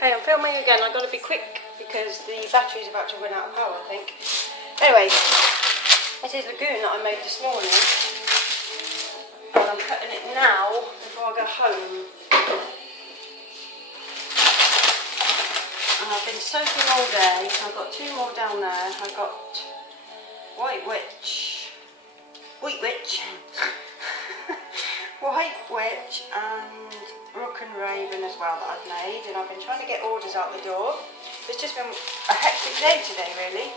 Okay, I'm filming again. I've got to be quick because the battery's about to run out of power, I think. Anyway, this is Lagoon that I made this morning. And I'm cutting it now before I go home. And I've been soaking all day. I've got two more down there. I've got White Witch, White Witch and Rook and Raven as well that I've made, and I've been trying to get orders out the door. It's just been a hectic day today really,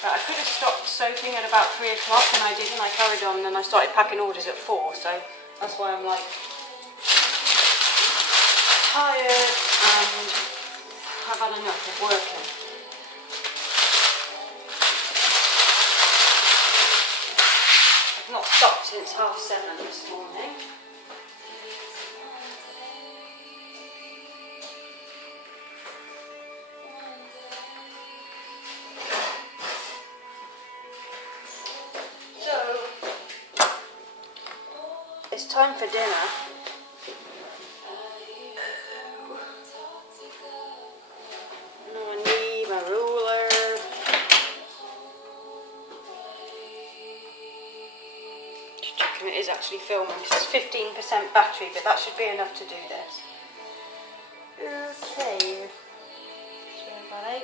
but I could have stopped soaking at about 3 o'clock and I didn't. I carried on and I started packing orders at 4, so that's why I'm like tired and I've had enough of working. I've not stopped since 7:30 this morning. It's time for dinner. Now I need my ruler. Just checking it is actually filming because it's 15% battery, but that should be enough to do this. Okay. So about 8.5.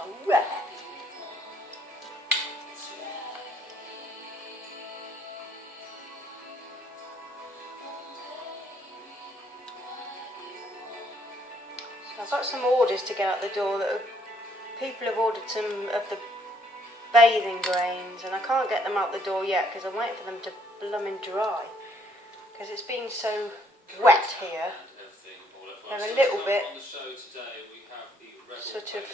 Alright. So I've got some orders to get out the door that people have ordered some of the bathing grains and I can't get them out the door yet because I'm waiting for them to blooming dry because it's been so wet here. They're a little bit sort of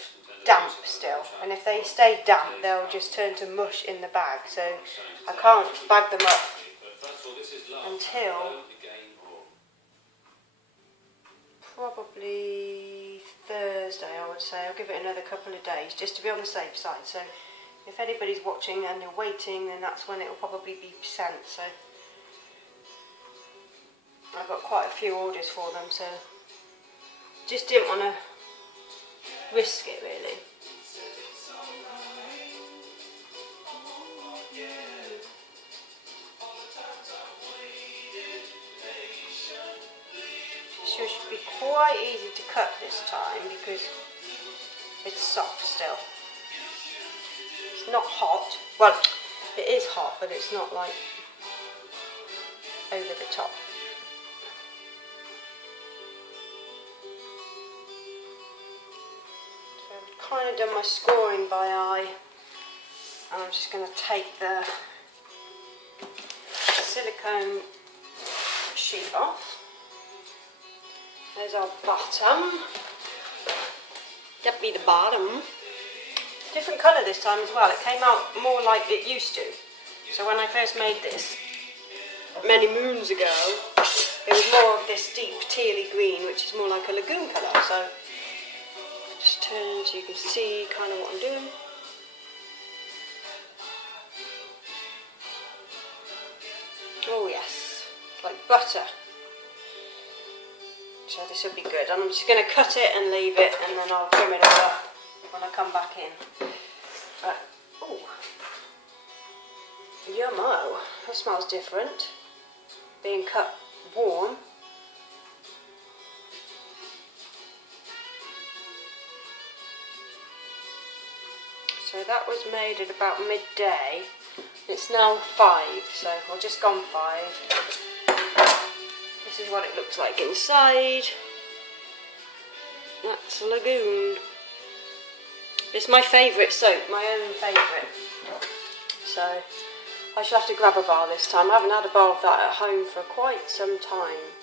damp still, and if they stay damp they'll just turn to mush in the bag, so I can't bag them up until probably Thursday, I would say. I'll give it another couple of days just to be on the safe side, so if anybody's watching and they're waiting then that's when it will probably be sent. So I've got quite a few orders for them, so just didn't want to risk it really. So it should be quite easy to cut this time because it's soft still. It's not hot. Well, it is hot, but it's not like over the top. Kind of done my scoring by eye, and I'm just going to take the silicone sheet off. There's our bottom. That'd be the bottom. Different colour this time as well. It came out more like it used to. So when I first made this many moons ago, it was more of this deep tealy green, which is more like a lagoon colour. So just turn so you can see kind of what I'm doing. Oh yes, it's like butter. So this will be good. And I'm just going to cut it and leave it, and then I'll trim it all up when I come back in. But, oh, yummo, that smells different. Being cut warm. So that was made at about midday. It's now 5, so I've just gone 5. This is what it looks like inside. That's Lagoon. It's my favourite soap, my own favourite. So I shall have to grab a bar this time. I haven't had a bar of that at home for quite some time.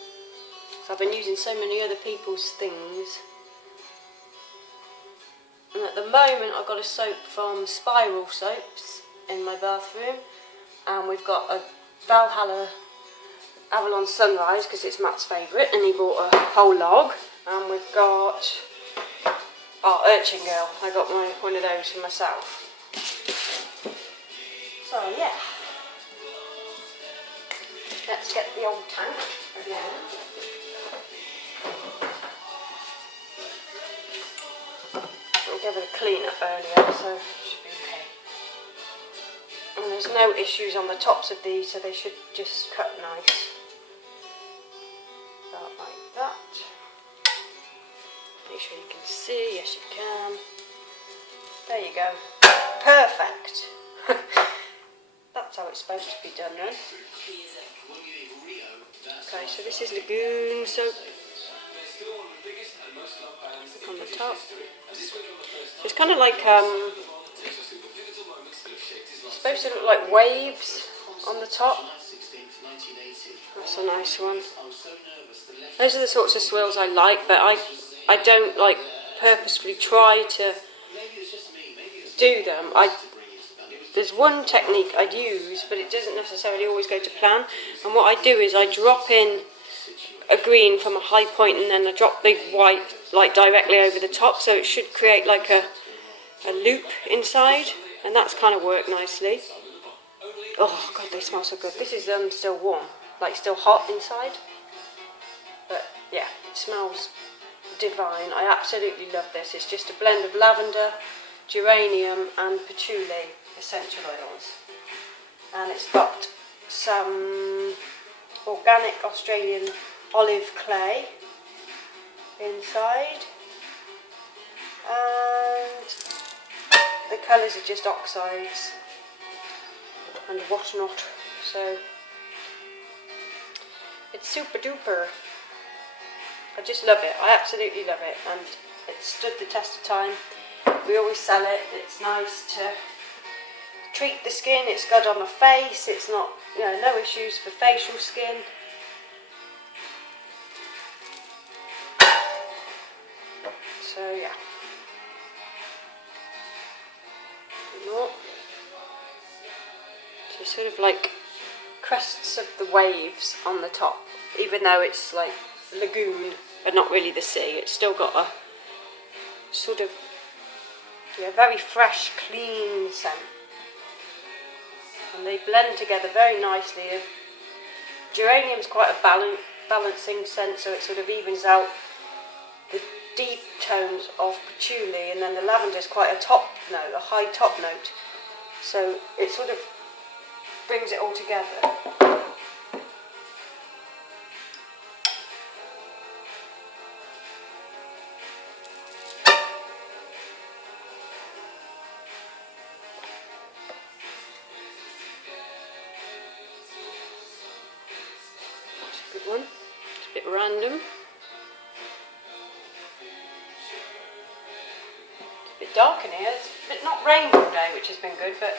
So I've been using so many other people's things. And at the moment I've got a soap from Spiral Soaps in my bathroom, and we've got a Valhalla Avalon Sunrise because it's Matt's favourite and he bought a whole log, and we've got Oh, Urchin Girl. I got one of those for myself. So yeah, let's get the old tank again. I gave it a clean up earlier, so it should be okay. And there's no issues on the tops of these, so they should just cut nice. About like that. Make sure you can see, yes you can. There you go. Perfect. That's how it's supposed to be done then. Okay, so this is Lagoon soap. Look on the top. It's kind of like it's supposed to look like waves on the top. That's a nice one. Those are the sorts of swirls I like, but I don't like purposefully try to do them. There's one technique I'd use, but it doesn't necessarily always go to plan. And what I do is I drop in a green from a high point, and then I drop the white like directly over the top, so it should create like a loop inside, and that's kind of worked nicely. Oh god, they smell so good. This is still warm, like still hot inside, but yeah, it smells divine. I absolutely love this. It's just a blend of lavender, geranium and patchouli essential oils, and it's got some organic Australian olive clay inside, and the colours are just oxides and whatnot, so it's super duper. I just love it. I absolutely love it, and it's stood the test of time. We always sell it. It's nice to treat the skin. It's good on the face. It's not, no issues for facial skin. So yeah. More. So sort of like crests of the waves on the top, even though it's like lagoon but not really the sea. It's still got a sort of very fresh, clean scent, and they blend together very nicely. Geranium's quite a balancing scent, so it sort of evens out the deep tones of patchouli, and then the lavender is quite a top note, a high top note, so it sort of brings it all together. Good one. It's a bit random. It's a bit dark in here. It's a bit not rained all day, which has been good, but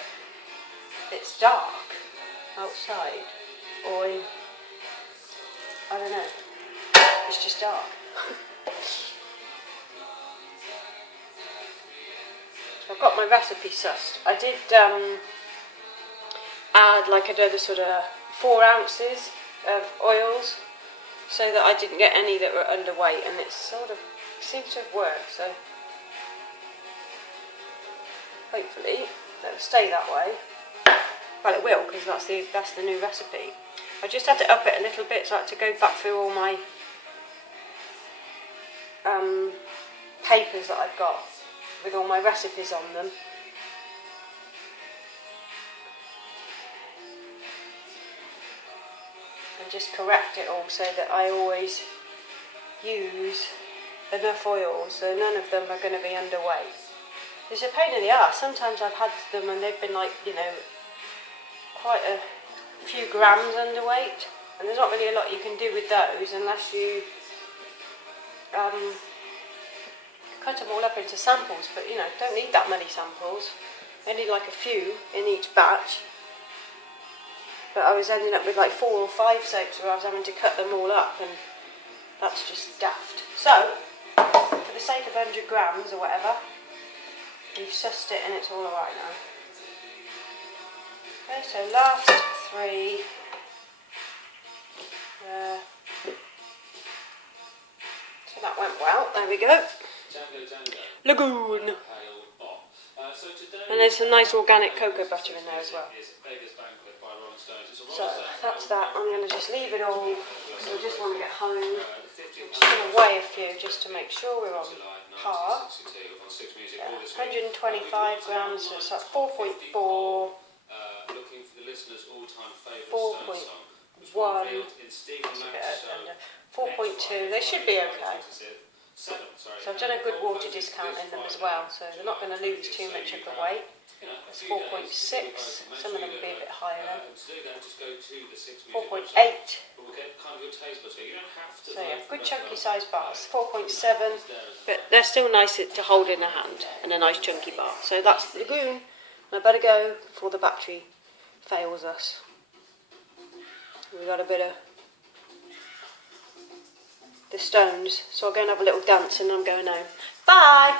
it's dark outside. Or in, I don't know. It's just dark. So I've got my recipe sussed. I did add like another sort of 4 ounces of oils, so that I didn't get any that were underweight, and it sort of seems to have worked, so hopefully that'll stay that way. Well, it will, because that's the new recipe. I just had to up it a little bit, so I had to go back through all my papers that I've got with all my recipes on them. And just correct it all, so that I always use enough oil, so none of them are going to be underweight. It's a pain in the arse. Sometimes I've had them and they've been like, quite a few grams underweight, and there's not really a lot you can do with those unless you cut them all up into samples, but don't need that many samples. I need like a few in each batch. But I was ending up with like 4 or 5 soaps where I was having to cut them all up, and that's just daft. So, for the sake of 100 grams or whatever, we've sussed it and it's all alright now. Okay, so last 3. So that went well, there we go. Lagoon. And there's some nice organic cocoa butter in there as well. So that's that. I'm going to just leave it all because I just want to get home. I'm just going to weigh a few just to make sure we're on par. 125 grams, so it's like 4.4, 4.1, that's a bit under, 4.2, they should be okay. So I've done a good water discount in them as well, so they're not going to lose too much of the weight. It's 4.6, some of them will be a bit higher then. 4.8. So yeah, good chunky size bars. 4.7, but they're still nice to hold in a hand, and a nice chunky bar. So that's the Lagoon. I better go before the battery fails us. We got a bit of the stones, so I'll go and have a little dance and I'm going home. Bye!